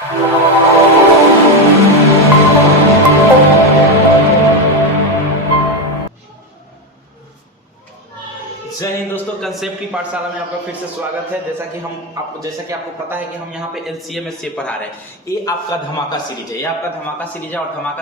जय हिंद दोस्तों, कंसेप्ट की पाठशाला में आपका फिर से स्वागत है। जैसा कि आपको पता है कि हम यहाँ पे एलसीएम एचसीएफ पढ़ा रहे हैं। ये आपका धमाका सीरीज है, और धमाका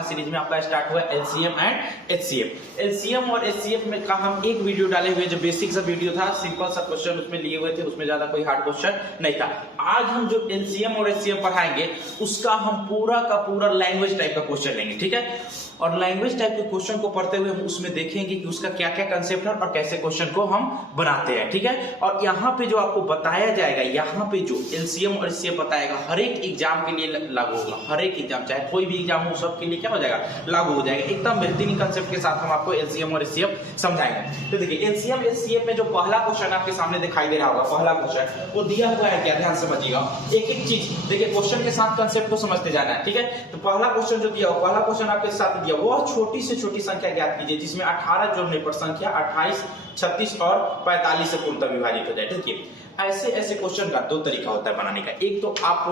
सीरीज में आपका स्टार्ट हुआ एलसीएम एंड एचसीएफ। एलसीएम और एचसीएफ में का हम एक वीडियो डाले हुए, जो बेसिक सा वीडियो था, सिंपल सा क्वेश्चन उसमें लिए हुए थे, उसमें ज्यादा कोई हार्ड क्वेश्चन नहीं था। आज हम जो एलसीएम और एचसीएफ पढ़ाएंगे उसका हम पूरा का पूरा लैंग्वेज टाइप का क्वेश्चन लेंगे, ठीक है। और लैंग्वेज टाइप के क्वेश्चन को पढ़ते हुए हम उसमें देखेंगे कि उसका क्या क्या कंसेप्ट है और कैसे क्वेश्चन को हम बनाते हैं, ठीक है। और यहाँ पे जो आपको बताया जाएगा, यहाँ पे जो एलसीएम और एचसीएफ बताएगा, हर एक एग्जाम के लिए लागू होगा। हर एक एग्जाम, चाहे कोई भी एग्जाम हो, सबके लिए क्या हो जाएगा, लागू हो जाएगा। एकदम बेहतरीन कंसेप्ट के साथ हम आपको एलसीएम और एचसीएफ समझाएंगे। तो देखिए, एलसीएम एचसीएफ में जो पहला क्वेश्चन आपके सामने दिखाई दे रहा होगा, पहला क्वेश्चन वो दिया हुआ है क्या, ध्यान समझिएगा। एक एक चीज देखिए, क्वेश्चन के साथ कंसेप्ट को समझते जाना है, ठीक है। तो पहला क्वेश्चन जो दिया, पहला क्वेश्चन आपके साथ दिया, वो छोटी से छोटी संख्या ज्ञात कीजिए जिसमें 18 जोड़ने पर संख्या 28, 36 और 45 से पूर्णतः विभाजित हो जाए। देखिए, ऐसे क्वेश्चन का दो तरीका होता है बनाने का। एक तो आप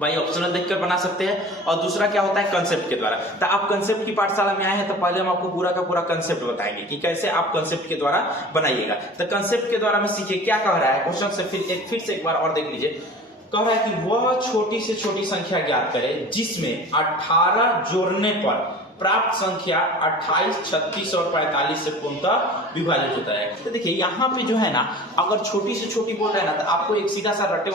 भाई ऑप्शनल देखकर बना सकते हैं, और दूसरा क्या होता है, कंसेप्ट के द्वारा। तो आप कंसेप्ट की पाठशाला में आए हैं, तो पहले हम आपको पूरा का पूरा कंसेप्ट बताएंगे कि कैसे आप कंसेप्ट के द्वारा बनाइएगा। तो कंसेप्ट के द्वारा में सीखिए क्या कह रहा है क्वेश्चन से। फिर से एक बार और देख लीजिए। कह रहा है कि वह छोटी से छोटी संख्या ज्ञात करे जिसमें 18 जोड़ने पर प्राप्त संख्या 28, 36 और 45 से पूर्णतः विभाजित होता है। तो देखिए, यहाँ पे जो है ना, अगर छोटी से छोटी बोल रहा है ना, तो आपको एक सीधा सा रटा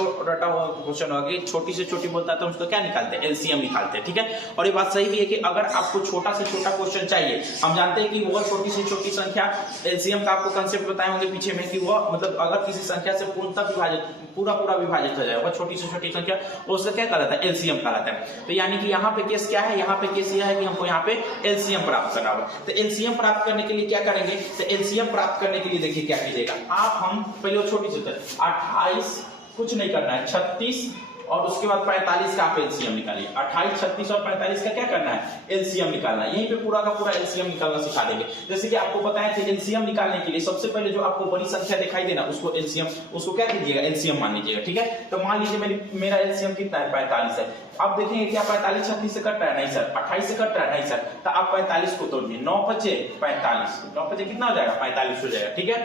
हुआ क्वेश्चन होगा कि छोटी से छोटी बोलता है तो उसको क्या निकालते हैं, एलसीएम निकालते हैं, ठीक है। और ये बात सही भी है कि अगर आपको छोटा से छोटा क्वेश्चन चाहिए, हम जानते हैं कि वो छोटी से छोटी संख्या, एलसीएम का आपको कंसेप्ट बताए होंगे पीछे में, कि वह मतलब अगर किसी संख्या से पूर्णतः विभाजित, पूरा विभाजित हो जाएगा, छोटी से छोटी संख्या, उसका क्या कहलाता है, एलसीएम कहलाता है। तो यानी कि यहाँ पे केस क्या है, यहाँ पे केस यह है कि हमको यहाँ पे एलसीएम प्राप्त करना होगा। तो एलसीएम प्राप्त करने के लिए क्या करेंगे, तो एलसीएम प्राप्त करने के लिए देखिए क्या कीजिएगा आप। हम पहले छोटी सी 28, कुछ नहीं करना है, 36 और उसके बाद 45 का आप एलसीएम निकालिए। 28, 36 और 45 का क्या करना है, एलसीएम निकालना है। यहीं पे पूरा का पूरा एलसीएम निकालना सिखा देंगे। जैसे कि आपको बताया कि एलसीएम निकालने के लिए सबसे पहले जो आपको बड़ी संख्या दिखाई देना, उसको एलसीएम, उसको क्या कीजिएगा, एलसीएम मान लीजिएगा, ठीक है। तो मान लीजिए मेरा एलसीएम कितना है, 45 है। अब देखेंगे क्या 45 36 से कट रहा है, नहीं सर। 28 से कट रहा है, नहीं सर। तो आप 45 को तोड़िए, 9 बचे 45, 9 बचे कितना हो जाएगा, 45 हो जाएगा, ठीक है।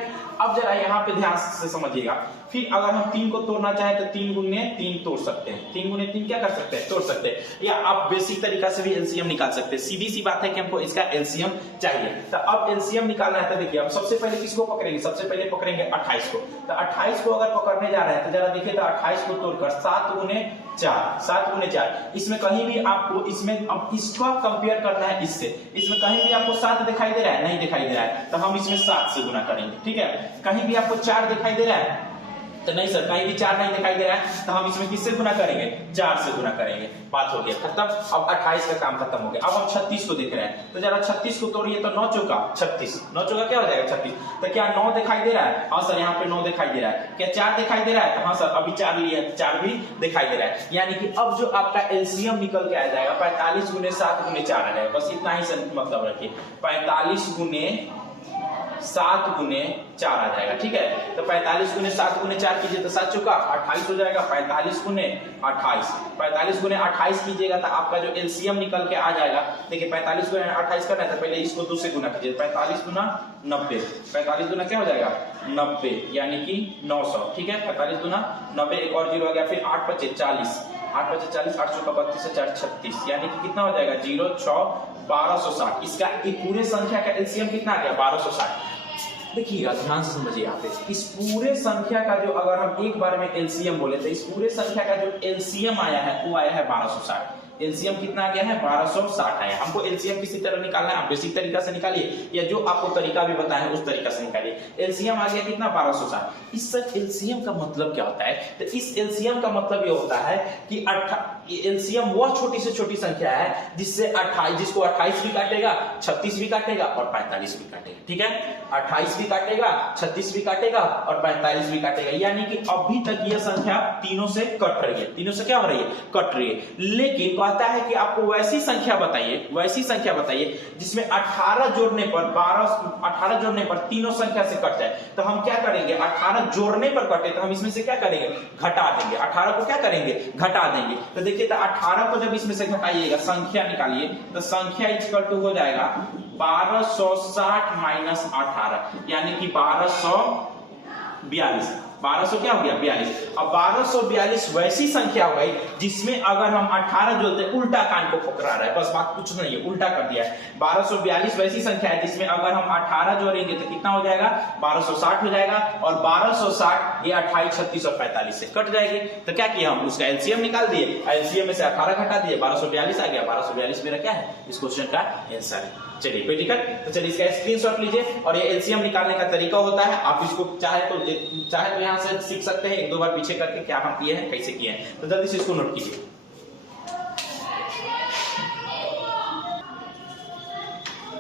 अब जरा यहाँ पे ध्यान से समझिएगा। फिर अगर हम 3 को तोड़ना चाहें तो 3 गुने 3 तोड़ सकते हैं, 3 गुने 3 क्या कर सकते हैं, तोड़ सकते हैं। या आप बेसिक तरीका से भी एलसीएम निकाल सकते हैं। सीधी सी बात है कि हमको इसका एलसीएम चाहिए। तो अब एलसीएम निकालना है, तो देखिए अब सबसे पहले किसको पकड़ेंगे, सबसे पहले पकड़ेंगे 28 को। तो 28 को अगर पकड़ने जा रहे हैं तो जरा देखिए, तो 28 को तोड़कर 7 गुने 4, 7 गुने 4, इसमें कहीं भी आपको, इसमें अब इसका कंपेयर करना है इससे, इसमें कहीं भी आपको 7 दिखाई दे रहा है, नहीं दिखाई दे रहा है, तो हम इसमें 7 से गुना करेंगे, ठीक है। कहीं भी आपको 4 दिखाई दे रहा है, तो नहीं सर, कहीं भी 4 नहीं दिखाई दे रहा है, तो हम इसमें किससे गुना करेंगे, 4 से गुना करेंगे। बात हो गया खत्म। अब 28 का काम खत्म हो गया। अब हम 36 को देख रहे हैं, तो जरा 36 को तोड़िए, तो 9 चौका 36, 9 चौका क्या हो जाएगा, 36। तो क्या 9 दिखाई दे रहा है, हाँ सर, यहाँ पे 9 दिखाई दे रहा है। क्या 4 दिखाई दे रहा है, तो हाँ सर, अभी 4 लिए, 4 भी दिखाई दे रहा है। यानी कि अब जो आपका एलसीएम निकल के आ जाएगा, 45 गुने 7 गुने 4 आ जाएगा। बस इतना ही मतलब रखिए, 45 गुने 7 गुने 4 आ जाएगा, ठीक है। तो 45 गुने 7 गुने 4 कीजिए तो 7 चौका 28 हो जाएगा। 45 गुने 28, 45 गुने 28 कीजिएगा तो आपका जो एलसीएम निकल के आ जाएगा। देखिए, 45 गुने 28 करना है तो पहले इसको 2 से गुना कीजिए, 45 गुना 90, 45 गुना क्या हो जाएगा, 90, यानी कि 900, ठीक है। 45 गुना 90, एक और 0 आ गया। फिर 8 बचे 40, 8 बचे 40, 8 चौका 32 4 36, यानी कि कितना हो जाएगा, 0 6 1260। इसका पूरे संख्या का एलसीएम कितना आ गया, 1260। देखिएगा, ध्यान से समझिए यहाँ पे, इस पूरे संख्या का जो, अगर हम एक बार में एलसीएम बोले तो इस पूरे संख्या का जो एलसीएम आया है वो आया है 1260। एलसीएम कितना आ गया है, 1260 आया। हमको एलसीएम किसी तरह निकालना है, आप बेसिक तरीका से निकालिए, या जो आपको तरीका भी बताया है उस तरीका से निकालिए। एलसीएम आ गया कितना, 1260। इस एलसीएम का मतलब क्या होता है, तो इस एलसीएम का मतलब ये होता है कि एलसीएम वह छोटी से छोटी संख्या है जिससे 28, जिसको 28 भी काटेगा, 36 भी काटेगा और 45 भी काटेगा, ठीक है। 28 भी काटेगा, 36 भी काटेगा और 45 भी काटेगा। यानी कि अभी तक यह संख्या तीनों से कट रही है, तीनों से क्या हो रही है, कट रही है। लेकिन कहता है कि आपको वैसी संख्या बताइए जिसमें 18 जोड़ने पर तीनों संख्या से कट जाए। तो हम क्या करेंगे, 18 जोड़ने पर कटे तो हम इसमें से क्या करेंगे, घटा देंगे। 18 को क्या करेंगे, घटा देंगे। तो देखिए, तो 18 को जब इसमें से घटाइएगा, संख्या निकालिए, तो संख्या इक्वल टू हो जाएगा 1260 माइनस 18, यानी कि 1242। 1200 क्या हो गया, 42। अब 1242 वैसी संख्या हो गई जिसमें अगर हम 18 जोड़ते, उल्टा कान को पकड़ा रहा है, बस बात कुछ नहीं है, उल्टा कर दिया है। 1242 वैसी संख्या है जिसमें अगर हम 18 जोड़ेंगे तो कितना हो जाएगा, 1260 हो जाएगा। और 1260 ये 28, 36 और 45 से कट जाएगी। तो क्या किया, हम उसका एलसीएम निकाल दिए, एलसीएम में से 18 घटा दिए, 1242 आ गया। 1242 मेरा क्या है, इस क्वेश्चन का आंसर है। चलिए, कोई दिक्कत, तो चलिए इसका स्क्रीनशॉट लीजिए। और ये एलसीएम निकालने का तरीका होता है, आप इसको चाहे तो यहां से सीख सकते हैं, एक दो बार पीछे करके क्या हम किए हैं, कैसे किए हैं। तो जल्दी से इसको नोट कीजिए।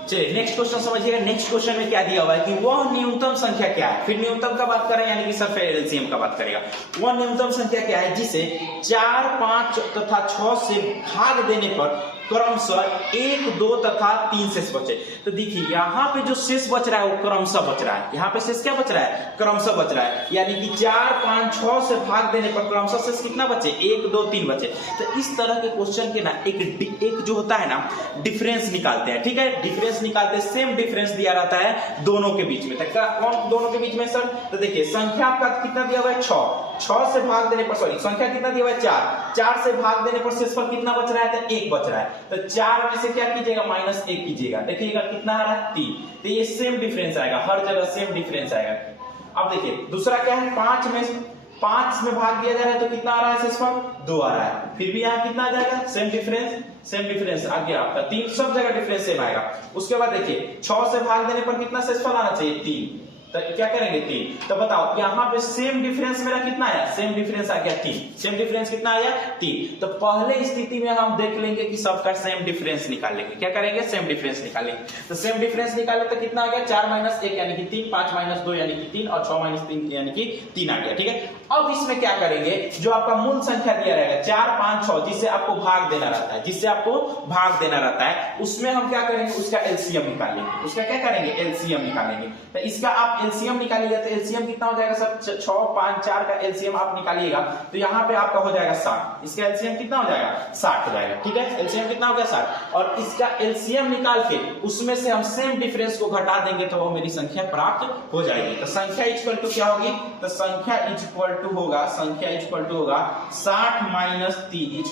चलिए नेक्स्ट क्वेश्चन समझिएगा। नेक्स्ट क्वेश्चन में क्या दिया हुआ है कि वह न्यूनतम संख्या क्या है। फिर न्यूनतम का बात करें, यानी कि सब फिर एलसीएम का बात करेगा। वह न्यूनतम संख्या क्या है जिसे 4, 5 तथा 6 से भाग देने पर क्रमशः 1, 2 तथा 3 शेष बचे। तो देखिए, यहाँ पे जो शेष बच रहा है वो क्रमशः बच रहा है। यहाँ पे शेष क्या बच रहा है, क्रमशः बच रहा है, यानी कि 4, 5, 6 से भाग देने पर क्रमशः शेष कितना बचे, 1, 2, 3 बचे। तो इस तरह के क्वेश्चन के ना एक जो होता है ना, डिफरेंस निकालते हैं। ठीक है, डिफरेंस निकालते हैं, सेम डिफरेंस दिया रहता है दोनों के बीच में। तो कौन दोनों के बीच में सर, तो देखिए संख्या आपका कितना दिया हुआ है, 6 से भाग देने पर, सॉरी संख्या कितना दिया हुआ है, 4 से भाग देने पर शेषफल कितना बच रहा है, तो 1 बच रहा है। तो 4 में से क्या कीजिएगा, -1 कीजिएगा, देखिएगा कितना आ रहा है, 3। तो ये सेम डिफरेंस आएगा, हर जगह सेम डिफरेंस आएगा। अब देखिए दूसरा क्या है, 5 में भाग दिया जा रहा है तो कितना आ रहा है शेषफल, 2 आ रहा है। फिर भी यहाँ कितना आ जाएगा, सेम डिफरेंस आ गया आपका 3, सब जगह डिफरेंस सेम आएगा। उसके बाद देखिए 6 से भाग देने पर कितना शेषफल आना चाहिए, 3। तो क्या करेंगे, 3। तो बताओ यहाँ पे सेम डिफरेंस मेरा कितना आया, सेम डिफरेंस आ गया 3। सेम डिफरेंस कितना आया, 3। तो पहले स्थिति में हम देख लेंगे कि सबका सेम डिफरेंस निकालेंगे। क्या करेंगे, सेम डिफरेंस निकालेंगे। तो सेम डिफरेंस निकाले तो कितना आ गया, 4 - 1 यानी कि 3, 5 - 2 यानी कि 3 और 6 - 3 यानी कि 3 आ गया। ठीक है, अब इसमें क्या करेंगे, जो आपका मूल संख्या दिया रहेगा 4, 5, 6 जिससे आपको भाग देना रहता है, उसमें हम क्या करेंगे, उसका एलसीएम निकालेंगे। उसका क्या करेंगे, एलसीएम निकालेंगे। तो इसका आप एलसीएम निकालिएगा तो एलसीएम कितना हो जाएगा सर, 6, 5, 4 का एलसीएम आप निकालिएगा तो यहाँ पे आपका हो जाएगा 60। इसका एलसीएम कितना हो जाएगा, 60 हो जाएगा। ठीक है, एलसीएम कितना हो गया, 60। और इसका एलसीएम निकाल के उसमें से हम सेम डिफरेंस को घटा देंगे तो वो मेरी संख्या प्राप्त हो जाएगी। तो संख्या इक्वल टू क्या होगी, तो संख्या इक्वल टू होगा 60 - 3 =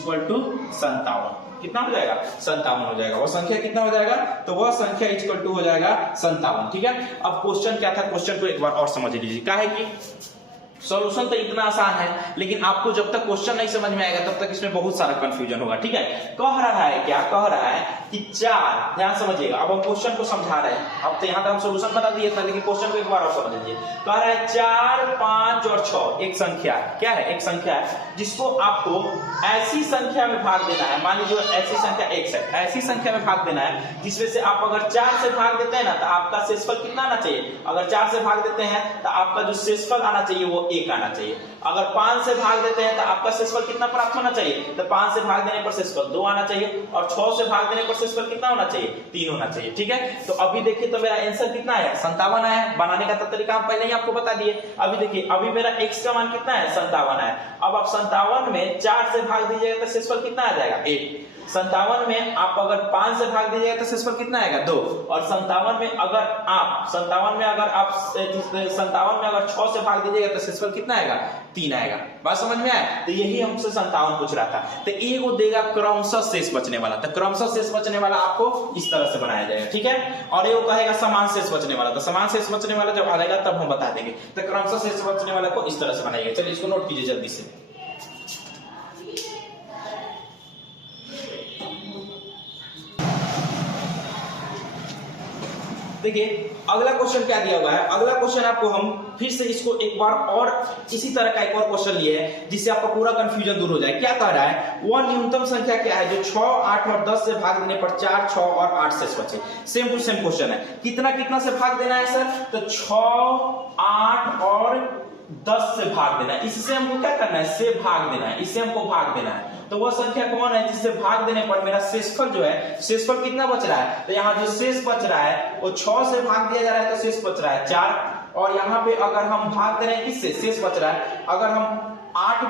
57। कितना हो जाएगा, 57 हो जाएगा। वो संख्या कितना हो जाएगा, तो वह संख्या इक्वल टू हो जाएगा 57। ठीक है, अब क्वेश्चन क्या था, क्वेश्चन को एक बार और समझ लीजिए। क्या है कि सॉल्यूशन तो इतना आसान है, लेकिन आपको जब तक क्वेश्चन नहीं समझ में आएगा तब तक इसमें बहुत सारा कंफ्यूजन होगा। ठीक है, कह रहा है कि 4, ध्यान समझिएगा। अब हम क्वेश्चन को समझा रहे हैं, अब तो यहाँ तक हम सॉल्यूशन बता दिए था, लेकिन क्वेश्चन को एक बार और समझ लीजिए। कह रहा है 4, 5 और 6 एक संख्या है। क्या है, एक संख्या है जिसको आपको ऐसी संख्या में भाग देना है। मान लीजिए ऐसी संख्या x है, ऐसी संख्या में भाग देना है जिसमें से आप अगर 4 से भाग देते हैं ना तो आपका शेषफल कितना आना चाहिए, अगर 4 से भाग देते हैं तो आपका जो शेषफल आना चाहिए वो 1 आना चाहिए। अगर 5 से भाग देते हैं तो आपका शेषफल कितना प्राप्त होना चाहिए, तो 5 से भाग देने पर शेषफल 2 आना चाहिए। और 6 से भाग देने पर शेषफल कितना होना चाहिए, 3 होना चाहिए। ठीक है, तो अभी देखिए तो मेरा आंसर कितना है, 57 आया है। बनाने का तरीका हम पहले ही आपको बता दिए। अभी देखिए, अभी मेरा x का मान कितना है, 57 है। अब आप 57 में 4 से भाग दीजिएगा तो शेषफल कितना आ जाएगा, 1। 57 में आप अगर 5 से भाग दीजिएगा तो शेषफल कितना आएगा, 2। और 57 में अगर आप 6 से भाग दीजिएगा तो शेषफल कितना आएगा, 3 आएगा। बात समझ में आया, तो यही हमसे 57 पूछ रहा था। तो एगो देगा क्रमशः शेष बचने वाला, तो क्रमशः शेष बचने वाला आपको इस तरह से बनाया जाएगा। ठीक है, और एगो कहेगा समान शेष बचने वाला, तो समान शेष बचने वाला जब आ जाएगा तब हम बता देंगे। तो क्रमशः शेष बचने वाला को इस तरह से बनाइएगा। चलिए इसको नोट कीजिए जल्दी से। देखिए अगला क्वेश्चन क्या दिया हुआ है, अगला क्वेश्चन आपको हम फिर से इसको एक बार और इसी तरह का एक और क्वेश्चन लिए है जिससे आपका पूरा कंफ्यूजन दूर हो जाए। क्या कह रहा है, वह न्यूनतम संख्या क्या है जो 6, 8 और 10 से भाग देने पर 4, 6 और 8 शेष बचे। सेम टू सेम क्वेश्चन है। कितना कितना से भाग देना है सर, तो 6, 8 और 10 से भाग देना है। इससे हमको क्या करना है, से भाग देना है, इससे हमको भाग देना है। तो वह संख्या कौन है जिससे भाग देने पर मेरा शेषफल जो है, शेषफल कितना बच रहा है, तो यहाँ जो शेष बच रहा है वो 6 से भाग दिया जा रहा है तो शेष बच रहा है 4। और यहाँ पे अगर हम भाग दे रहे हैं किससे, शेष बच रहा है, अगर हम 8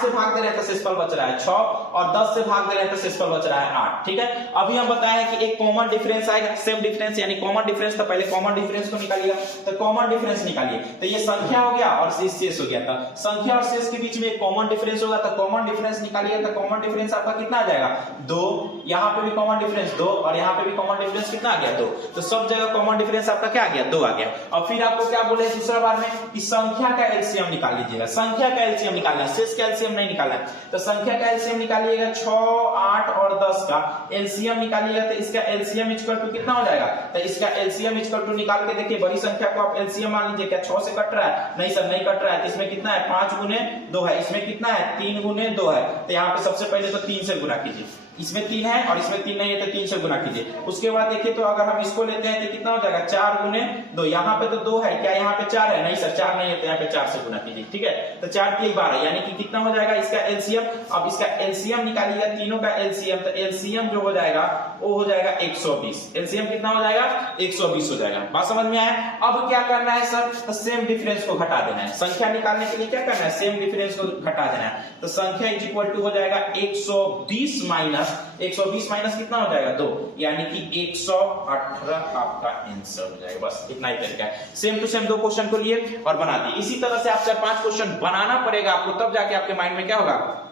से भाग दे रहे हैं तो शेषफल बच रहा है 6 और 10 से भाग दे रहे हैं तो शेषफल बच रहा है 8। ठीक है, अभी हम बताएं कि एक कॉमन डिफरेंस आएगा, सेम डिफरेंस यानी कॉमन डिफरेंस। तो पहले कॉमन डिफरेंस को निकालिएगा, तो कॉमन डिफरेंस निकालिए। तो ये संख्या हो गया और शेष हो गया था, संख्या और शेष के बीच में एक कॉमन डिफरेंस होगा, तो कॉमन डिफरेंस निकालिए। तो कॉमन डिफरेंस आपका कितना आ जाएगा, 2। यहाँ पे भी कॉमन डिफरेंस 2 और यहाँ पे भी कॉमन डिफरेंस कितना आ गया, 2। तो सब जगह कॉमन डिफरेंस आपका क्या आ गया, 2 आ गया। और फिर आपको क्या बोले दूसरा बार में कि संख्या का एलसीएम निकाल लीजिएगा, संख्या का एलसीएम निकालना है, शेष एलसीएम नहीं निकालना है। तो संख्या का एलसीएम निकालिएगा, 6, 8 और 10 का एलसीएम निकालिएगा। तो इसका एलसीएम इक्वल टू कितना हो जाएगा, तो इसका एलसीएम इक्वल टू निकाल के देखिए, बड़ी संख्या को आप एलसीएम मान लीजिए। क्या 6 से कट रहा है, नहीं सर नहीं कट रहा है। तो इसमें कितना है, 5 गुने 2 है, इसमें कितना है 3 गुने 2 है। तो यहाँ पे सबसे पहले तो 3 से गुना कीजिए, इसमें 3 है और इसमें 3 नहीं है तो 3 से गुना कीजिए। उसके बाद देखिए तो अगर हम इसको लेते हैं तो कितना हो जाएगा, 4 गुने 2। यहाँ पे तो 2 है, क्या यहाँ पे 4 है, नहीं सर 4 नहीं है, तो यहाँ पे 4 से गुना कीजिए। ठीक है, तो 4 की 12 यानी कि कितना हो जाएगा इसका एलसीएम। अब इसका एलसीएम निकालिएगा, तीनों का एलसीएम। तो एलसीएम जो हो जाएगा वो हो जाएगा 120। एलसीएम कितना हो जाएगा, 120 हो जाएगा। बात समझ में आया। अब क्या करना है सर, तो सेम डिफरेंस को घटा देना है। संख्या निकालने के लिए क्या करना है, सेम डिफरेंस को घटा देना है। तो संख्या इज इक्वल टू हो जाएगा 120 माइनस कितना हो जाएगा, 2, यानी कि 118 आपका आंसर हो जाएगा। बस इतना ही तरीका है, सेम टू सेम 2 क्वेश्चन को लिए और बना दिए। इसी तरह से आप 4-5 क्वेश्चन बनाना पड़ेगा आपको, तब जाके आपके माइंड में क्या होगा,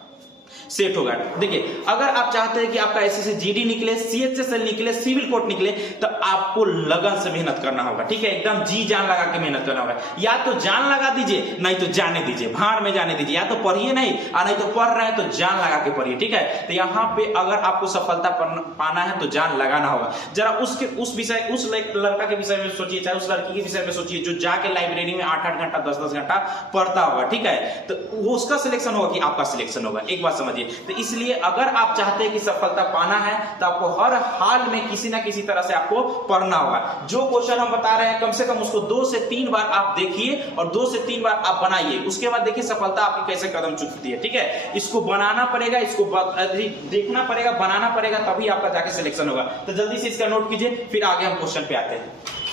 सेट होगा। देखिए अगर आप चाहते हैं कि आपका एसएससी जीडी निकले, सीएचएसएल निकले, सिविल कोर्ट निकले, तो आपको लगन से मेहनत करना होगा। ठीक है, एकदम जी जान लगा के मेहनत करना होगा। या तो जान लगा दीजिए, नहीं तो जाने दीजिए, भाड़ में जाने दीजिए। या तो पढ़िए नहीं, और नहीं तो पढ़ रहे हैं तो जान लगा के पढ़िए। ठीक है, तो यहाँ पे अगर आपको सफलता पाना है तो जान लगाना होगा। जरा उस विषय, उस लड़का के विषय में सोचिए, चाहे उस लड़की के विषय में सोचिए जो जाके लाइब्रेरी में 8-8 घंटा 10-10 घंटा पढ़ता होगा। ठीक है, तो वो उसका सिलेक्शन होगा कि आपका सिलेक्शन होगा। एक बात समझिए। तो इसलिए अगर आप चाहते हैं कि सफलता पाना है तो आपको हर हाल में किसी ना किसी तरह से आपको पढ़ना होगा। जो क्वेश्चन हम बता रहे हैं कम से कम उसको 2 से 3 बार आप देखिए और 2 से 3 बार आप बनाइए। उसके बाद देखिए सफलता आपकी कैसे कदम चुकती है। ठीक है, इसको बनाना पड़ेगा, इसको देखना पड़ेगा, बनाना पड़ेगा, तभी आपका जाके सिलेक्शन होगा। तो जल्दी से इसका नोट कीजिए, फिर आगे हम क्वेश्चन पे आते हैं।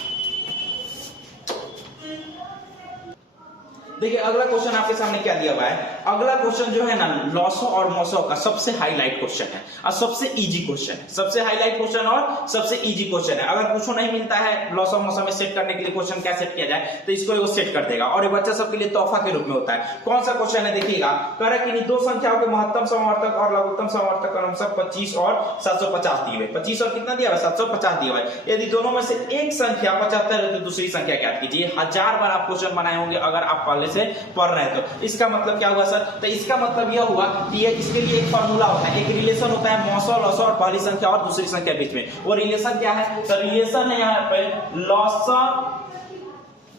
देखिए अगला क्वेश्चन आपके सामने क्या दिया हुआ है। अगला क्वेश्चन जो है ना, लॉसो और मोसो का सबसे हाईलाइट क्वेश्चन है और सबसे इजी क्वेश्चन है। सबसे हाईलाइट क्वेश्चन और सबसे इजी क्वेश्चन है। अगर कुछ नहीं मिलता है लॉसो मोसो में सेट करने के लिए, क्वेश्चन क्या सेट किया जाए, तो इसको वो सेट कर देगा और ये बच्चा सबके लिए तोहफा के रूप में होता है। कौन सा क्वेश्चन है देखिएगा, कह रहा है कि दो संख्याओं के महत्तम समवर्तक और लघुत्तम समवर्तक का क्रमशः 25 और 750 दिए हुए। 25 और कितना दिया हुआ, 750 दिया हुआ है। यदि दोनों में से एक संख्या 75 है तो दूसरी संख्या ज्ञात कीजिए। 1000 बार आप क्वेश्चन बनाए होंगे अगर आप पहले से पढ़ रहे हैं तो। इसका मतलब क्या हुआ सर, तो इसका मतलब यह हुआ कि ये इसके लिए एक फार्मूला होता है, एक रिलेशन होता है मौसो लॉसो और पहली संख्या और दूसरी संख्या बीच में। वो रिलेशन क्या है, तो रिलेशन है यहाँ पे लॉसो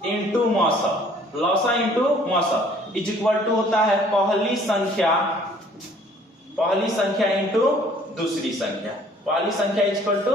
इंटू मौसो, लॉसो इंटू मौसो इज इक्वल टू होता है पहली संख्या इंटू दूसरी संख्या। पहली संख्या इज इक्वल टू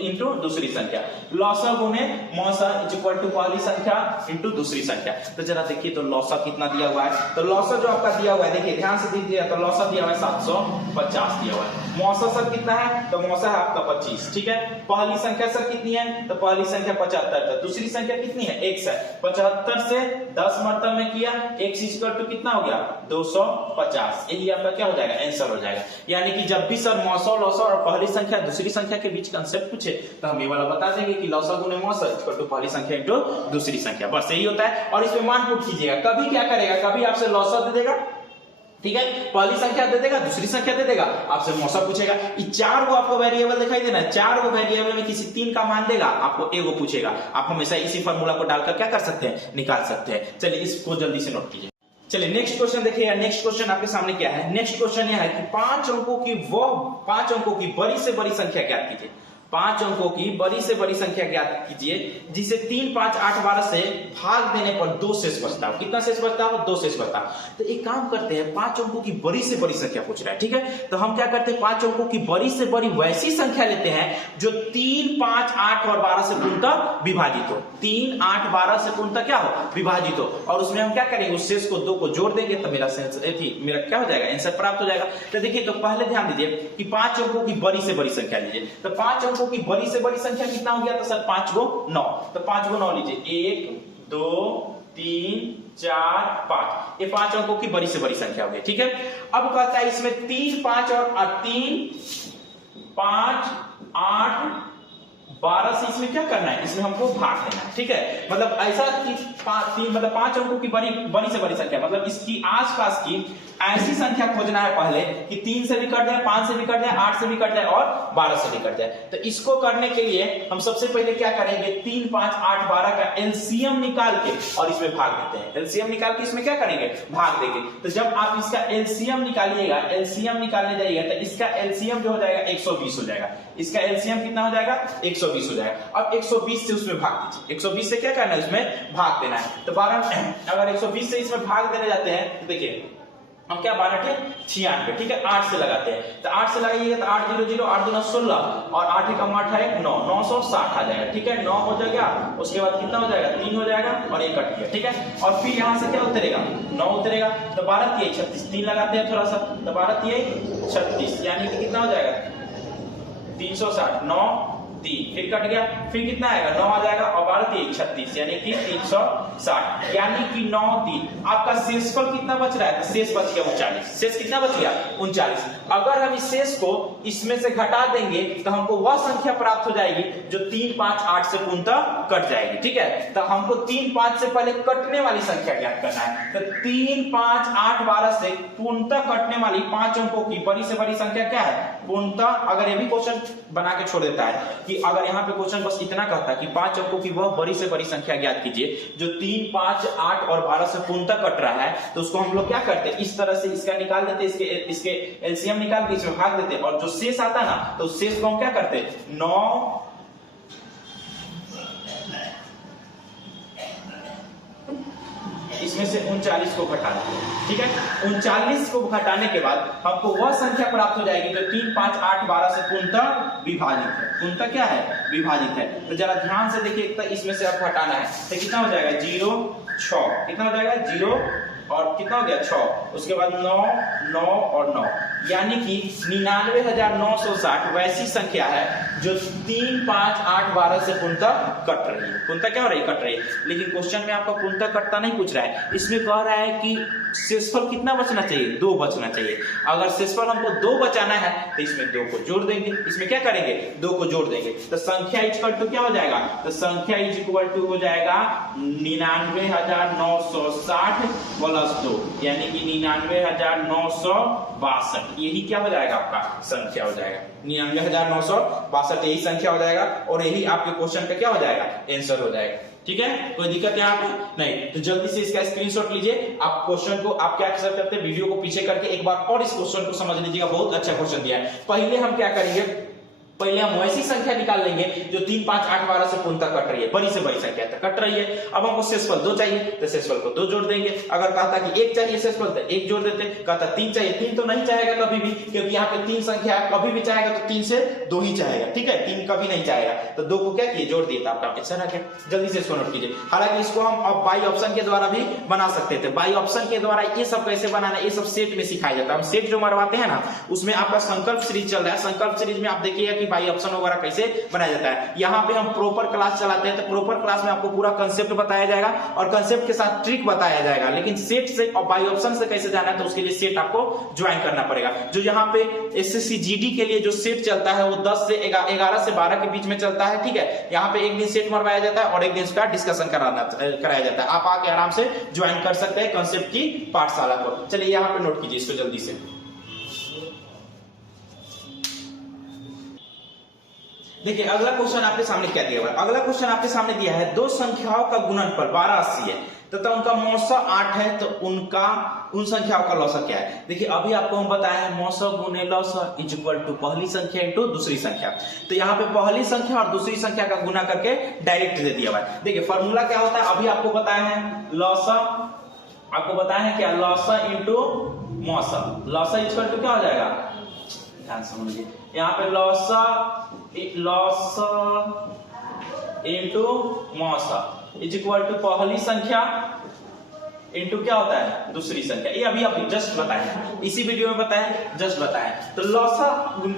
इंटू दूसरी संख्या। लॉसा गुने मौसा इज इक्वल टू पहली संख्या इंटू दूसरी संख्या। तो जरा देखिए तो लॉसा कितना दिया हुआ है, तो लॉसा जो आपका दिया हुआ है देखिए ध्यान से दीजिए, तो लॉसा दिया हुआ है 750 दिया हुआ है। मौसा सर कितना है, तो मौसा है आपका 25। ठीक है, पहली संख्या सर कितनी है, तो पहली संख्या 75 है। दूसरी संख्या कितनी है, 1 है। 75 से 10 मरतबा में किया, 1 इज इक्वल टू कितना हो गया, 250। यही आपका क्या हो जाएगा, आंसर हो जाएगा। यानी कि जब भी सर मौसा लॉसा और पहली संख्या दूसरी संख्या के बीच कंसेप्ट पूछे तो हम ये वाला बता देंगे कि लॉसा गुने मौसा इक्वल टू पहली संख्या इंटू दूसरी संख्या। बस यही होता है। और इसमें मान पुट कीजिएगा, कभी क्या करेगा, कभी आपसे लॉसा दे देगा, ठीक है, पहली संख्या दे देगा, दूसरी संख्या दे देगा, आपसे मौसा पूछेगा। ये 4 को आपको वेरिएबल दिखाई देना है, 4 को वेरिएबल में किसी 3 का मान देगा, आपको एगो पूछेगा। आप हमेशा इसी फार्मूला को डालकर क्या कर सकते हैं, निकाल सकते हैं। चलिए इसको जल्दी से नोट कीजिए। चलिए नेक्स्ट क्वेश्चन देखिए। नेक्स्ट क्वेश्चन आपके सामने क्या है, नेक्स्ट क्वेश्चन यह है कि 5 अंकों की बड़ी से बड़ी संख्या ज्ञात कीजिए। 5 अंकों की बड़ी से बड़ी संख्या ज्ञात कीजिए जिसे 3, 5, 8, 12 से भाग देने पर 2 शेष बचता हो। कितना शेष बचता हो? 2 शेष बचता। तो एक काम करते हैं, 5 अंकों की बड़ी से बड़ी संख्या पूछ रहा है, ठीक है। तो हम क्या करते हैं, 5 अंकों की बड़ी से बड़ी वैसी संख्या लेते हैं जो 3, 5, 8 और 12 से पूर्णतः विभाजित हो। 3, 8, 12 से पूर्णतः क्या हो? विभाजित हो। और उसमें हम क्या करेंगे, उस शेष को 2 को जोड़ देंगे तो मेरा क्या हो जाएगा, आंसर प्राप्त हो जाएगा। तो देखिए, तो पहले ध्यान दीजिए कि 5 अंकों की बड़ी से बड़ी संख्या लीजिए। तो 5 अंकों की बड़ी से बड़ी संख्या कितना हो गया? तो सर 5 को 9। तो 5 को 9 लीजिए, 1, 2, 3, 4, 5। ये 5 अंकों की बड़ी से बड़ी संख्या हो गई, ठीक है। अब कहता है इसमें 3, 5 और 3, 5, 8, 12 से इसमें क्या करना है, इसमें हमको भाग देना है, ठीक है। मतलब ऐसा कि 5 अंकों की बड़ी से बड़ी संख्या, मतलब इसकी आसपास की ऐसी संख्या खोजना है पहले कि 3 से भी कट जाए, 5 से भी कट जाए, 8 से भी कट जाए और 12 से भी कट जाए। तो इसको करने के लिए हम सबसे पहले क्या करेंगे, 3, 5, 8, 12 का एलसीएम निकाल के और इसमें भाग देते हैं। एलसीएम निकाल के इसमें क्या करेंगे, भाग देंगे। तो जब आप इसका एलसीएम निकालिएगा, एलसीएम निकालने जाइएगा तो इसका एलसीएम जो हो जाएगा 120 हो जाएगा। इसका एलसीएम कितना हो जाएगा, 120 हो जाएगा। अब 120 से उसमें भाग दीजिए, 120 से क्या करना है, उसमें भाग देना है। तो 12 अगर 120 से इसमें भाग देने जाते हैं तो देखिए हम क्या 12 × 96, ठीक है। 8 से लगाते हैं, तो 8 से लगाइएगा तो 8 0 0 8 2 16 और 8 1 8 है 9, 960 आ जाएगा, ठीक है। 9 हो जाएगा, उसके बाद कितना हो जाएगा, 3 हो जाएगा और 1 कट गया, ठीक है। और फिर यहां से क्या उतरेगा, 9 उतरेगा। तो 12 3 36, 3 लगाते हैं थोड़ा सा, तो 12 3 36 यानी कि कितना हो जाएगा, 360, 9 3, फिर कट गया, फिर कितना आएगा, 9 आ जाएगा और 12 3 36 यानी कि 360, यानी कि 9 3। आपका शेषफल कितना बच रहा है, तो शेष बच गया 39। शेष कितना बच गया, 39। अगर हम इस शेष को इसमें से घटा देंगे तो हमको वह संख्या प्राप्त हो जाएगी जो 3, 5, 8 से पूर्णतः कट जाएगी, ठीक है। तो हमको 3, 5 से पहले कटने वाली संख्या ज्ञात करना है। तो 3, 5, 8, 12 से पूर्णतः कटने वाली 5 अंकों की बड़ी से बड़ी संख्या क्या है, पूर्णतः। अगर ये भी क्वेश्चन बना के छोड़ देता है कि अगर यहाँ पे क्वेश्चन बस इतना कहता है कि 5 अंकों की वह बड़ी से बड़ी संख्या ज्ञात कीजिए जो 3, 5, 8 और 12 से पूर्णतः कट रहा है, तो उसको हम लोग क्या करते हैं, इस तरह से इसका निकाल देते, इसके एलसीएम निकाल के इसमें भाग देते, और जो शेष आता है ना, तो शेष को हम क्या करते, 9 इसमें से 39 को घटा देते, ठीक है। 39 को घटाने के बाद हमको वह संख्या प्राप्त हो जाएगी जो 3, 5, 8, 12 से पूर्णतः विभाजित है। पूर्णतः क्या है, विभाजित है। तो जरा ध्यान से देखिए, तो इसमें से अब घटाना है तो कितना हो जाएगा, 0 6, कितना हो जाएगा, 0 और कितना हो गया, 6, उसके बाद 9 9 और 9, यानी कि 99,960 वैसी संख्या है जो 3, 5, 8, 12 से पूर्णतः कट रही है। पूर्णतः क्या हो रही है, कट रही है। लेकिन क्वेश्चन में आपका पूर्णतः कटता नहीं पूछ रहा है, इसमें कह रहा है कि शेषफल कितना बचना चाहिए, 2 बचना चाहिए। अगर शेषफल हमको 2 बचाना है तो इसमें 2 को जोड़ देंगे, इसमें क्या करेंगे, 2 को जोड़ देंगे। तो संख्या इक्वल टू क्या हो जाएगा, तो संख्या इक्वल टू हो जाएगा 99,960 प्लस 2, यानी कि 99,962। यही क्या हो जाएगा, आपका संख्या हो जाएगा 99,962, यही संख्या हो जाएगा और यही आपके क्वेश्चन का क्या हो जाएगा, आंसर हो जाएगा, ठीक है। कोई दिक्कत यहाँ पे नहीं। तो जल्दी से इसका स्क्रीनशॉट लीजिए। आप क्वेश्चन को आप क्या कर सकते हैं, वीडियो को पीछे करके एक बार और इस क्वेश्चन को समझ लीजिएगा, बहुत अच्छा क्वेश्चन दिया है। पहले हम क्या करेंगे, पहले हम वैसी संख्या निकाल लेंगे जो 3, 5, 8, 12 से पूर्णतः कट रही है, बड़ी से बड़ी संख्या तक कट रही है। अब हमको शेषफल 2 चाहिए तो शेषफल को 2 जोड़ देंगे। अगर कहता कि 1 चाहिए शेषफल तो 1 जोड़ देते, कहता 3 चाहिए, 3 तो नहीं चाहेगा कभी भी, क्योंकि यहाँ पे 3 संख्या है, कभी भी चाहेगा तो 3 से 2 ही चाहेगा, ठीक है। 3 कभी नहीं चाहेगा, तो 2 को क्या किए, जोड़ दिए, तो आपका आंसर आ गया। जल्दी से इसको नोट कीजिए। हालांकि इसको हम अब बाई ऑप्शन के द्वारा भी बना सकते थे। बाई ऑप्शन के द्वारा ये सब कैसे बनाना, ये सब सेट में सिखाया जाता है। हम सेट जो मरवाते हैं ना, उसमें आपका संकल्प सीरीज चल रहा है। संकल्प सीरीज में आप देखिएगा कि बाई ऑप्शन वगैरह कैसे बनाया जाता है। यहाँ पे हम प्रॉपर क्लास चलाते हैं, तो प्रॉपर क्लास में आपको पूरा कंसेप्ट बताया जाएगा और कंसेप्ट के साथ ट्रिक बताया जाएगा। लेकिन सेट से और बाई ऑप्शन से कैसे जाना है, तो उसके लिए सेट आपको ज्वाइन करना पड़ेगा। जो यहाँ पे एसएससी जीडी के लिए जो सेट चलता है वो 10 से 11 से 12 के बीच में चलता है, ठीक है। यहाँ पे एक दिन सेट मरवाया जाता है और एक दिन उसका डिस्कशन कराया जाता है। आप आके आराम से ज्वाइन कर सकते हैं कंसेप्ट की पाठशाला को। चलिए यहाँ पे नोट कीजिए इसको जल्दी से। देखिए अगला क्वेश्चन आपके सामने क्या दिया हुआ है। अगला क्वेश्चन आपके सामने दिया है, दो संख्याओं का गुणनफल 1280 है। तथा उनका मौसा 8 है, तो उनका उन संख्याओं का लौसा क्या है। देखिए अभी आपको हम बताया है मौसा गुने लौसा इज इक्वल टू पहली संख्या इंटू दूसरी संख्या। तो यहाँ पे पहली संख्या और दूसरी संख्या का गुना करके डायरेक्ट दे दिया हुआ है। देखिए फॉर्मूला क्या होता है, अभी आपको बताया है लौसा, आपको बताया है क्या, लौसा इंटू मौसा। लौसा इज इक्वल टू क्या हो जाएगा, ध्यान समझिए, यहाँ पे लौसा इंटू मौसा इज इक्वल टू पहली संख्या इंटू क्या होता है, दूसरी संख्या। ये अभी जस्ट बताया, इसी वीडियो में बताया, जस्ट बताया। तो लौसा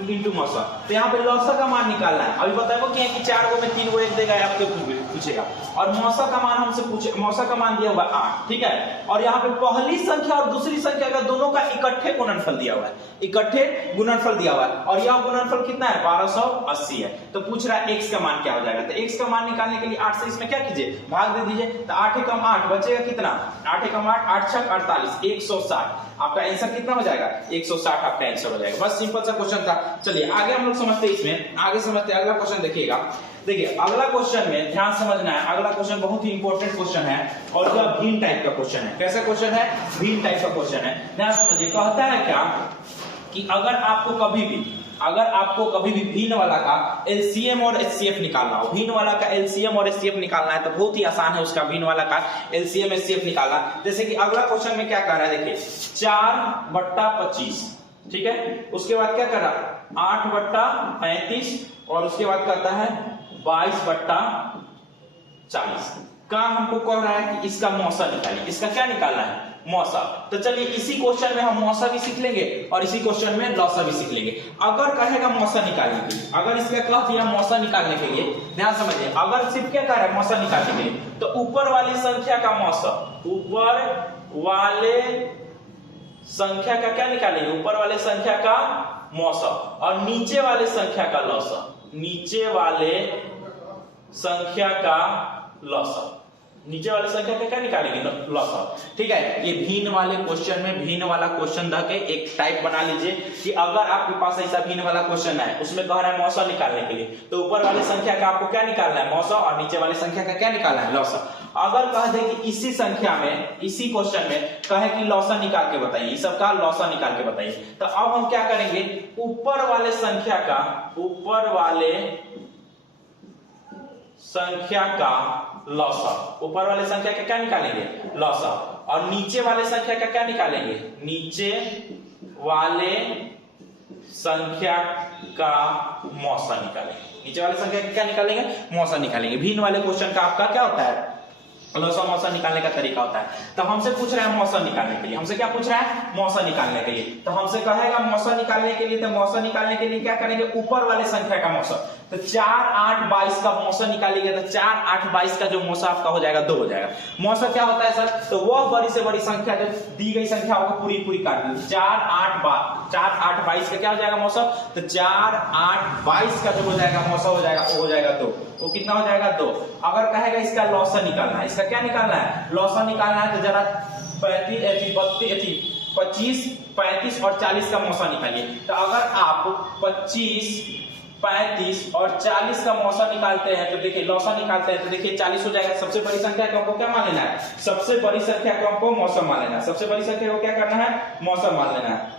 इंटू मौसा, तो यहाँ पे लौसा का मान निकालना है। अभी बताया क्या है कि 4 गो में 3 गो 1 देगा, आपको पूछेगा, और मौसा का मान हमसे पूछे, मौसा का मान दिया हुआ 8, ठीक है। और यहाँ पे पहली संख्या और दूसरी संख्या का दोनों का इकट्ठे गुणनफल दिया हुआ है, इकट्ठे गुणनफल दिया हुआ है, और यह गुणनफल कितना है, 1280 है। तो पूछ रहा है x का मान क्या हो जाएगा। तो x का मान निकालने के लिए 8 से इसमें क्या कीजिए, भाग दे दीजिए। तो 8 एकम 8 बचेगा कितना, 8 एकम 8, 8 छक 48, 160। आपका आंसर कितना हो जाएगा, 160 आपका आंसर हो जाएगा। बस सिंपल सा क्वेश्चन था। चलिए आगे हम लोग समझते हैं, इसमें आगे समझते हैं। अगला क्वेश्चन देखिएगा। देखिए अगला क्वेश्चन में ध्यान समझना है, अगला क्वेश्चन बहुत ही इंपॉर्टेंट क्वेश्चन है, और यह भिन्न टाइप का क्वेश्चन है। कैसा क्वेश्चन है, भिन्न टाइप का क्वेश्चन है। ध्यान समझिए, कहता है क्या कि अगर आपको कभी भी भिन्न वाला का एलसीएम और एचसीएफ निकालना हो, भिन्न वाला का एलसीएम और एचसीएफ निकालना है, तो बहुत ही आसान है उसका भिन्न वाला का एलसीएम एचसीएफ निकालना। जैसे कि अगला क्वेश्चन में क्या कर रहा है, देखिए 4/25, ठीक है। उसके बाद क्या कर रहा है, 8/35, और उसके बाद करता है 22/40 का हमको कह रहा है कि इसका मौसा निकालिए। इसका क्या निकालना है, मौसा। तो चलिए इसी क्वेश्चन में हम मौसा भी सीख लेंगे और इसी क्वेश्चन में लौसा भी सीख लेंगे। अगर कहेगा मौसा निकालने के लिए, अगर इसका कह दिया मौसा निकालने के लिए, ध्यान समझिए, अगर सिर्फ क्या कह रहा है मौसा निकालने के लिए, तो ऊपर वाली संख्या का मौसा, ऊपर वाले संख्या का क्या निकालेंगे, ऊपर वाले संख्या का मौसा, और नीचे वाले संख्या का लौसा, नीचे वाले संख्या का लौसा, नीचे वाले संख्या का क्या निकालेंगे, लौसा, ठीक है। ये भिन्न वाले क्वेश्चन में भिन्न वाला क्वेश्चन रख के एक टाइप बना लीजिए कि अगर आपके पास ऐसा भिन्न वाला क्वेश्चन है, उसमें कह रहा है मौसा निकालने के लिए, तो ऊपर वाले संख्या का आपको क्या निकालना है, मौसा, और नीचे वाले संख्या का क्या निकालना है, लौसा। अगर कह दे कि इसी संख्या में, इसी क्वेश्चन में कहे कि लौसा निकाल के बताइए, इस सब का लौसा निकाल के बताइए, तो अब हम क्या करेंगे, ऊपर वाले संख्या का, ऊपर वाले संख्या का लौसा, ऊपर वाले संख्या का क्या निकालेंगे, लौसा, और नीचे वाले संख्या का क्या निकालेंगे, नीचे वाले संख्या का मौसा निकालेंगे, नीचे वाले संख्या का क्या निकालेंगे, मौसा निकालेंगे। भिन्न वाले क्वेश्चन का आपका क्या होता है, लौसा मौसा निकालने का तरीका होता है। तो हमसे पूछ रहा है मौसा निकालने के लिए, हमसे क्या पूछ रहा है, मौसा निकालने के लिए। तो हमसे कहेगा मौसा निकालने के लिए, तो मौसा निकालने के लिए क्या करेंगे, ऊपर वाले संख्या का मौसा। तो 4, 8, 22 का मौसा निकालेंगे, तो 4, 8, 22 का जो मौसा आपका हो जाएगा 2 हो जाएगा। मौसा क्या होता है सर, तो वह बड़ी से बड़ी संख्या जो दी गई संख्या होगा पूरी पूरी काट दी। 4, 8, 22 का क्या हो जाएगा मौसा, तो 4, 8, 22 का जो हो जाएगा मौसा हो जाएगा, वो हो जाएगा 2। वो कितना हो जाएगा, 2। अगर कहेगा इसका लौसा निकालना है, इसका क्या निकालना है, लौसा निकालना है, तो जरा 25, 35 और 40 का मौसा निकालिए। तो अगर आप 25, 35 और 40 का मौसा निकालते हैं, तो देखिए लौसा निकालते हैं, तो देखिए 40 हो जाएगा। सबसे बड़ी संख्या को हमको क्या मान लेना है, सबसे बड़ी संख्या को हमको मौसा मान लेना है, सबसे बड़ी संख्या को क्या करना है, मौसा मान लेना है,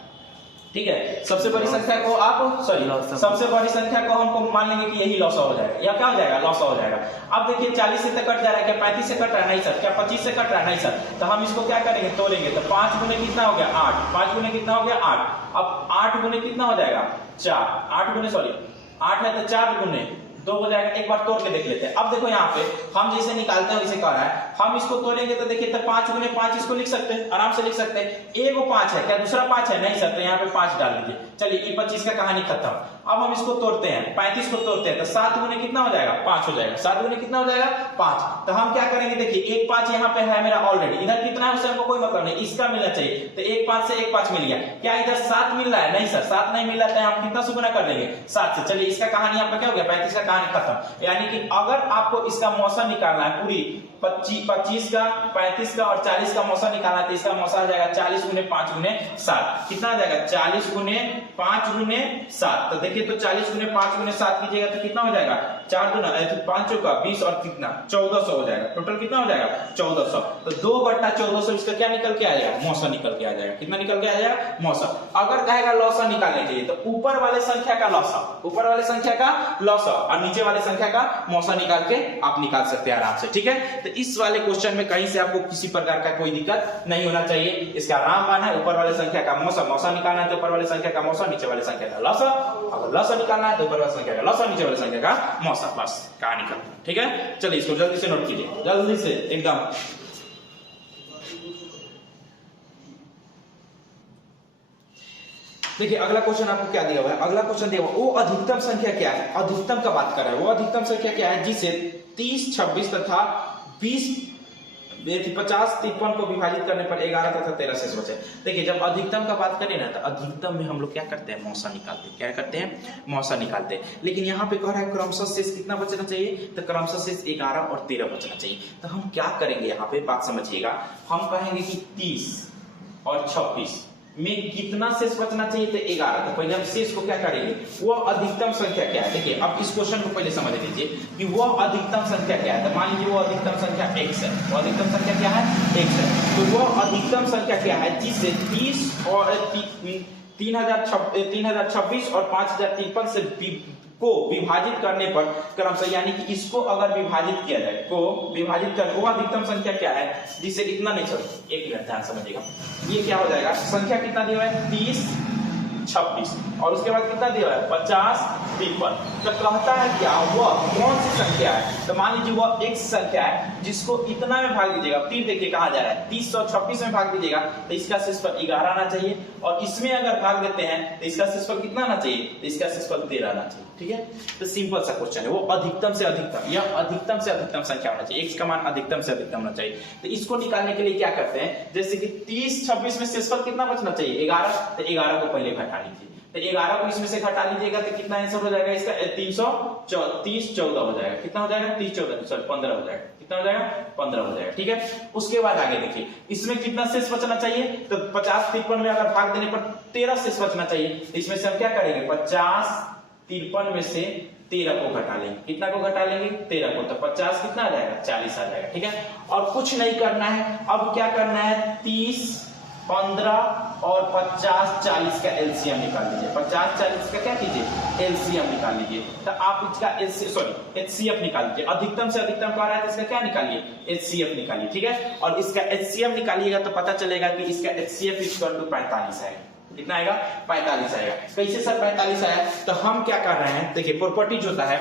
ठीक है। सबसे बड़ी संख्या को आप सबसे बड़ी संख्या को हमको मान लेंगे कि यही लौसा हो जाएगा, या क्या हो जाएगा, लौसा हो जाएगा। अब देखिए 40 से तो कट जा रहा है, क्या 35 से कट रहा है, नहीं सर। क्या 25 से कट रहा है, नहीं सर। तो हम इसको क्या करेंगे, तोड़ेंगे। तो 5 गुने कितना हो गया, 8। 5 गुने कितना हो गया, 8। अब 8 गुने कितना हो जाएगा, 4। 8 गुने 8 है तो 4 गुने 2 हो जाएगा। एक बार तोड़ के देख लेते हैं। अब देखो यहाँ पे हम जैसे निकालते हैं वैसे कह रहा है, हम इसको तोड़ेंगे तो देखिए, तो 5 गुने 5 इसको लिख सकते हैं, आराम से लिख सकते हैं। एगो 5 है, क्या दूसरा 5 है, नहीं सर। तो यहाँ पे 5 डाल दीजिए। चलिए ये 25 का कहानी खत्म। अब हम इसको तोड़ते हैं, 35 को तोड़ते हैं, तो 7 गुने कितना हो जाएगा, 5 हो जाएगा। 7 गुने कितना हो जाएगा, 5। तो हम क्या करेंगे, देखिए एक 5 यहाँ पे है मेरा ऑलरेडी, इधर कितना है उससे हमको कोई मतलब नहीं, इसका मिलना चाहिए। तो एक 5 से एक 5 मिल गया। क्या इधर 7 मिल रहा है, नहीं सर 7 नहीं मिल रहा है। हम कितना से गुना कर लेंगे, 7 से। चलिए इसका कहानी आपका क्या हो गया, 35 का कहानी खत्म। यानी कि अगर आपको इसका मौसा निकालना है, पूरी 25 का, 35 का और 40 का मौसा निकालना है तो इसका मौसा आ जाएगा 40 गुने 5 गुने 7। कितना आ जाएगा 40 गुने 5 गुने 7। तो देखिए तो 40 गुने 5 गुने 7 कीजिएगा तो कितना हो जाएगा 4 दूना 5 का 20 और कितना 1400 हो जाएगा। टोटल कितना हो जाएगा 1400। तो 2/1400 इसका क्या निकल के आ जाएगा मौसा निकल के आ जाएगा। कितना निकल के आ जाएगा मौसा। अगर कहेगा लौसा निकालने के लिए तो ऊपर वाले संख्या का लौसा, ऊपर वाले संख्या का लौसा और नीचे वाले संख्या का मौसा निकाल के आप निकाल सकते हैं आराम से। ठीक है, तो इस वाले क्वेश्चन में कहीं से आपको किसी प्रकार का कोई दिक्कत नहीं होना चाहिए। इसका रामबाण है, ऊपर वाले संख्या का मौसा, मौसा निकालना है तो ऊपर वाले संख्या का मौसा, नीचे वाले संख्या का लौसा। अगर लौसा निकालना है तो ऊपर वाले संख्या का लौसा, नीचे वाले संख्या का मौसा। बस कहानी खत्म। ठीक है, चलिए इसको जल्दी से नोट कीजिए, जल्दी से एकदम। देखिए अगला क्वेश्चन आपको क्या दिया हुआ है। अगला क्वेश्चन दिया हुआ वो अधिकतम संख्या क्या है, अधिकतम का बात कर रहा है। वो अधिकतम संख्या क्या है जिसे 30, 26 तथा 20, 50, 53 को विभाजित करने पर 11 तथा 13 शेष बचे। देखिए जब अधिकतम का बात करें ना तो अधिकतम में हम लोग क्या करते हैं मौसा निकालते हैं। क्या करते हैं मौसा निकालते हैं। लेकिन यहाँ पे कह रहा है क्रमशः शेष कितना बचना चाहिए, तो क्रमशः शेष 11 और 13 बचना चाहिए। तो हम क्या करेंगे यहाँ पे बात समझिएगा। हम कहेंगे कि 30 और 26 में कितना शेष बचना चाहिए, तो 11। तो पहले हम शेष को क्या करेंगे, वो अधिकतम संख्या क्या है। देखिए अब इस क्वेश्चन को पहले समझ लीजिए कि वो अधिकतम संख्या क्या है। तो मान लीजिए वो अधिकतम संख्या x है। वो अधिकतम संख्या क्या है x है। तो वो अधिकतम संख्या क्या है जिससे 30 और 3026 और 5053 से को विभाजित करने पर क्रमशः, यानी कि इसको अगर विभाजित किया जाए, को विभाजित कर, वो अधिकतम संख्या क्या है जिसे इतना नहीं चल। एक मिनट ध्यान समझिएगा। ये क्या हो जाएगा, संख्या कितना दिया हुआ है 30, 26 और उसके बाद कितना दिया हुआ है 50, 53। तो कहता है क्या वह कौन सी संख्या है। तो मान लीजिए वह एक संख्या है जिसको इतना में भाग दीजिएगा। फिर देखिए कहा जा रहा है 30 और 26 में भाग दीजिएगा तो इसका शेषफल 11 आना चाहिए, और इसमें अगर भाग देते हैं तो इसका शेषफल कितना आना चाहिए, तो इसका शेषफल 13 आना चाहिए। ठीक है, तो सिंपल सा क्वेश्चन है। वो अधिकतम से अधिकतम, यह अधिकतम से अधिकतम संख्या होना चाहिए। x का मान अधिकतम से अधिकतम होना चाहिए। तो इसको निकालने के लिए क्या करते हैं, जैसे कि 30, 26 में शेषफल कितना बचना चाहिए 11। तो 11 को पहले घटा लीजिए। तो 11 को इसमें से घटा लीजिएगा तो कितना आंसर हो जाएगा इसका 330, 14 हो जाएगा। कितना हो जाएगा 30, 14 सॉरी 15 हो जाएगा। कितना हो जाएगा 15 हो जाएगा। ठीक है, उसके बाद आगे देखिए इसमें कितना शेष बचना चाहिए, तो 50, 53 में अगर भाग देने पर 13 शेष बचना चाहिए। तो इसमें से हम क्या करेंगे 50, 53 में से 13 को घटा लेंगे। कितना को घटा लेंगे 13 को। तो 50 कितना आ जाएगा 40 आ जाएगा। ठीक है, और कुछ नहीं करना है। अब क्या करना है 30, 15 और 50, 40 का एलसीएम निकाल लीजिए। 50, 40 का क्या कीजिए एलसीएम निकाल लीजिए। तो आप इसका एचसीएफ निकाल लीजिए। अधिकतम से अधिकतम कह रहा है तो इसका क्या निकालिए एचसीएफ निकालिए। ठीक है, और इसका एचसीएफ निकालिएगा तो पता चलेगा कि इसका एचसीएफ इक्वल टू 45 है। कितना आएगा 45 आएगा। कैसे सर 45 आया, तो हम क्या कर रहे हैं, देखिए प्रॉपर्टीज होता है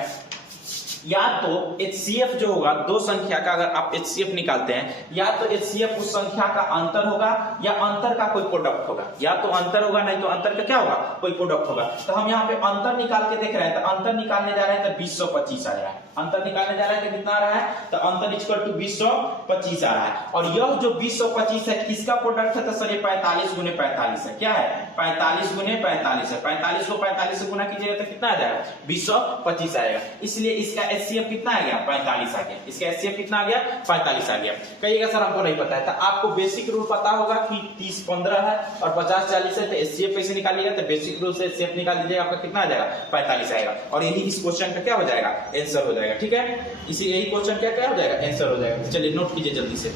या तो HCF जो होगा दो संख्या का, अगर आप HCF निकालते हैं या तो HCF उस संख्या का अंतर होगा या अंतर का कोई प्रोडक्ट होगा। या तो अंतर होगा नहीं तो अंतर का क्या होगा कोई प्रोडक्ट होगा। तो हम यहाँ पे अंतर निकाल के देख रहे हैं। तो अंतर निकालने जा रहे हैं तो 2025 आ रहा है। अंतर निकालने जा रहा है तो कितना आ रहा है, तो अंतर इक्वल टू 2025 आ रहा है। और यह जो 2025 है किसका प्रोडक्ट है, तो सर ये 45 गुने 45 है। क्या है 45 गुने 45 है। 45 को 45 से गुना कीजिएगा तो कितना आ जाएगा 2025 आएगा। इसलिए इसका एचसीएफ कितना आ गया 45 आ गया। इसका एचसीएफ कितना आ गया 45 आ गया। कहिएगा सर हमको नहीं पता है, तो आपको बेसिक रूल पता होगा कि 30, 15 है और 50, 40 है। तो एचसीएफ कैसे निकालिएगा, तो बेसिक रूल से एचसीएफ निकाल दीजिएगा, आपका कितना आ जाएगा 45 आएगा। और यही इस क्वेश्चन का क्या हो जाएगा आंसर हो जाएगा। ठीक है, इसी यही क्वेश्चन क्या हो जाएगा आंसर हो जाएगा। चलिए नोट कीजिए जल्दी से।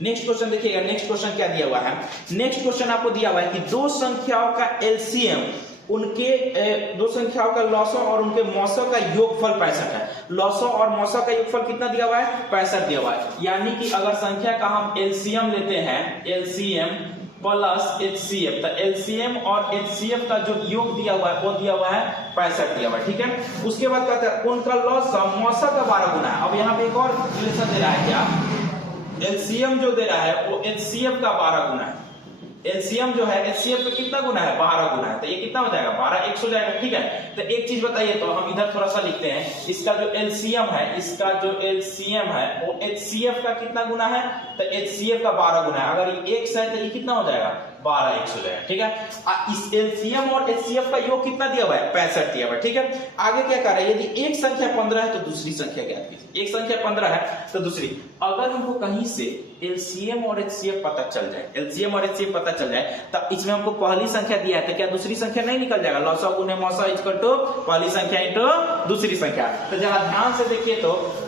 नेक्स्ट क्वेश्चन देखिएगा। नेक्स्ट क्वेश्चन क्या दिया हुआ है, नेक्स्ट क्वेश्चन आपको दिया हुआ है कि दो संख्याओं का एलसीएम, उनके दो संख्याओं का लॉसो और उनके मौसों का योगफल 65 है। लॉसो और मौसों का योगफल कितना दिया हुआ है 65 दिया हुआ है। यानी कि अगर संख्या का हम एलसीएम लेते हैं, एलसीएम प्लस एचसीएफ, तो एलसीएम और एचसीएफ का जो योग दिया हुआ है वो दिया हुआ है 65 दिया हुआ है। ठीक है, उसके बाद कहते हैं उनका लॉसो मौसों का 12 गुना है। अब यहाँ पे एक और रिलेशन दे रहा है क्या, एलसीएम जो दे रहा है वो एचसीएफ का 12 गुना है। एलसीएम जो है एचसीएफ का कितना गुना है 12 गुना है। तो ये कितना हो जाएगा 12 100 हो जाएगा। ठीक है, तो एक चीज बताइए, तो हम इधर थोड़ा सा लिखते हैं। इसका जो एलसीएम है, इसका जो एलसीएम है वो एचसीएफ का कितना गुना है, तो एचसीएफ का 12 गुना है। अगर ये x है तो ये कितना हो जाएगा 12x हो जाएगा। ठीक है, इस एलसीएम और एचसीएफ का योग कितना दिया हुआ है? 65 दिया हुआ है। ठीक है, आगे क्या कर रहा है, यदि एक संख्या 15 है तो दूसरी संख्या ज्ञात कीजिए। एक संख्या 15 है तो दूसरी, अगर हमको कहीं से एलसीएम और एचसीएफ पता चल जाए, एलसीएम और एचसीएफ पता चल जाए, तब इसमें हमको पहली संख्या दिया है तो क्या दूसरी संख्या नहीं निकल जाएगा? लॉसा गुने मौसा इक्वल टू पहली संख्या इंटू दूसरी संख्या। तो जरा ध्यान से देखिए, तो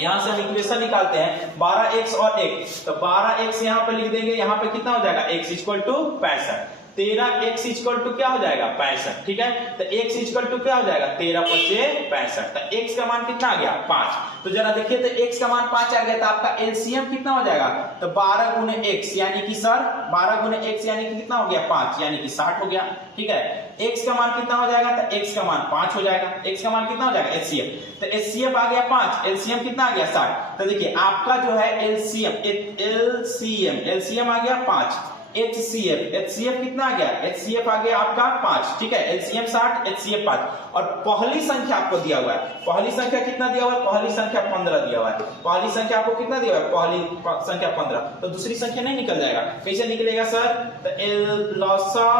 यहां से हम इक्वेशन निकालते हैं 12x और 1, तो 12x यहां पे लिख देंगे, यहां पे कितना हो जाएगा? x equal to 65, 13x equal to क्या हो जाएगा? 65। ठीक है, तो x इक्वल टू क्या हो जाएगा? 13 पचे 65, तो x का मान कितना आ गया? 5। तो जरा देखिए, तो x का मान 5 आ गया, तो आपका एलसीएम कितना हो जाएगा? तो 12 गुने x यानी कि सर 12 गुने x यानी कि कितना हो गया? 5 यानी कि 60 हो गया। ठीक है, x का मान कितना हो जाएगा? तो x का मान 5 हो जाएगा। x का मान कितना हो जाएगा? एचसीएफ, तो एचसीएफ आ गया 5, एलसीएम कितना आ गया? 60। तो देखिए आपका जो है एलसीएम एलसीएम आ गया 5, एचसीएफ कितना आ गया? एचसीएफ आ गया आपका 5। ठीक है, एलसीएम 60, एचसीएफ 5, और पहली संख्या आपको दिया हुआ है, पहली संख्या कितना दिया हुआ है? पहली संख्या 15 दिया हुआ है। पहली संख्या आपको कितना दिया हुआ है? पहली संख्या 15, तो दूसरी संख्या नहीं निकल जाएगा। कैसे निकलेगा सर? तो एल लॉसा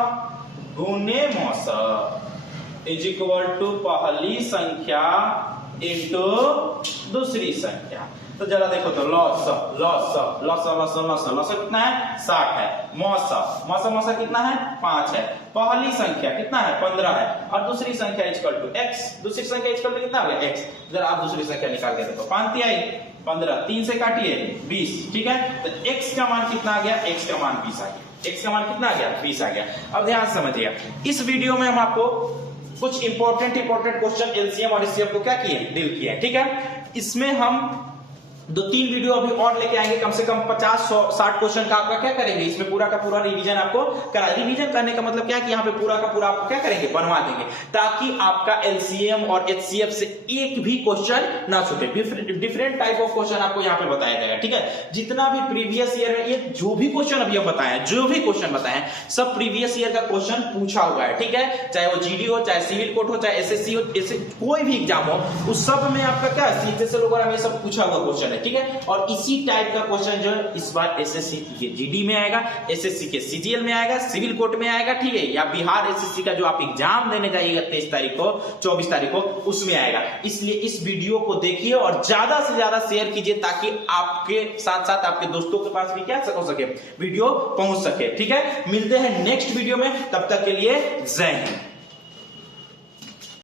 गुने मौसा इज इक्वल टू पहली संख्या इंटू दूसरी संख्या। तो जरा देखो, तो लॉसा कितना है? 60 है। मौसा कितना है? 5 है। पहली संख्या कितना है? 15 है, और दूसरी संख्या इक्वल टू x, दूसरी संख्या इक्वल टू कितना हो गया? x। जरा आप दूसरी संख्या निकाल के देखो, 5 आई 15, 3 से काटिए 20। ठीक है, तो x का मान कितना आ गया? x का मान 20 आ गया। x का मान कितना आ गया? 20 आ गया। अब ध्यान से समझिए, इस वीडियो में हम आपको कुछ इंपॉर्टेंट क्वेश्चन एलसीएम और एचसीएफ को क्या किए? डील किए। ठीक है, इसमें हम 2-3 वीडियो अभी और लेके आएंगे, कम से कम 50-60 क्वेश्चन का आपका क्या करेंगे, इसमें पूरा का पूरा रिवीजन आपको करा। रिवीजन करने का मतलब क्या कि यहाँ पे पूरा का पूरा आपको क्या करेंगे? बनवा देंगे, ताकि आपका एलसीएम और एचसीएफ से एक भी क्वेश्चन ना छूटे। डिफरेंट टाइप ऑफ क्वेश्चन आपको यहाँ पे बताया गया है। ठीक है, जितना भी प्रीवियस ईयर में ये जो भी क्वेश्चन अभी हम बताए, जो भी क्वेश्चन बताए, सब प्रीवियस ईयर का क्वेश्चन पूछा हुआ है। ठीक है, चाहे वो जीडी हो, चाहे सिविल कोर्ट हो, चाहे एसएससी हो, कोई भी एग्जाम हो, उस सब में आपका क्या सीएचएसएल वगैरह में सब पूछा हुआ क्वेश्चन। ठीक है, और इसी टाइप का क्वेश्चन जो है इस बार एसएससी के जीडी में आएगा, एसएससी के सीजीएल में आएगा, सिविल कोर्ट में आएगा। ठीक है, या बिहार एसएससी का जो आप एग्जाम देने जाइएगा 23 तारीख को, 24 तारीख को, उसमें आएगा। इसलिए इस वीडियो को देखिए और ज्यादा से ज्यादा शेयर कीजिए, ताकि आपके साथ साथ आपके दोस्तों के पास भी क्या हो सके, वीडियो पहुंच सके। ठीक है, मिलते हैं नेक्स्ट वीडियो में, तब तक के लिए जय हिंद।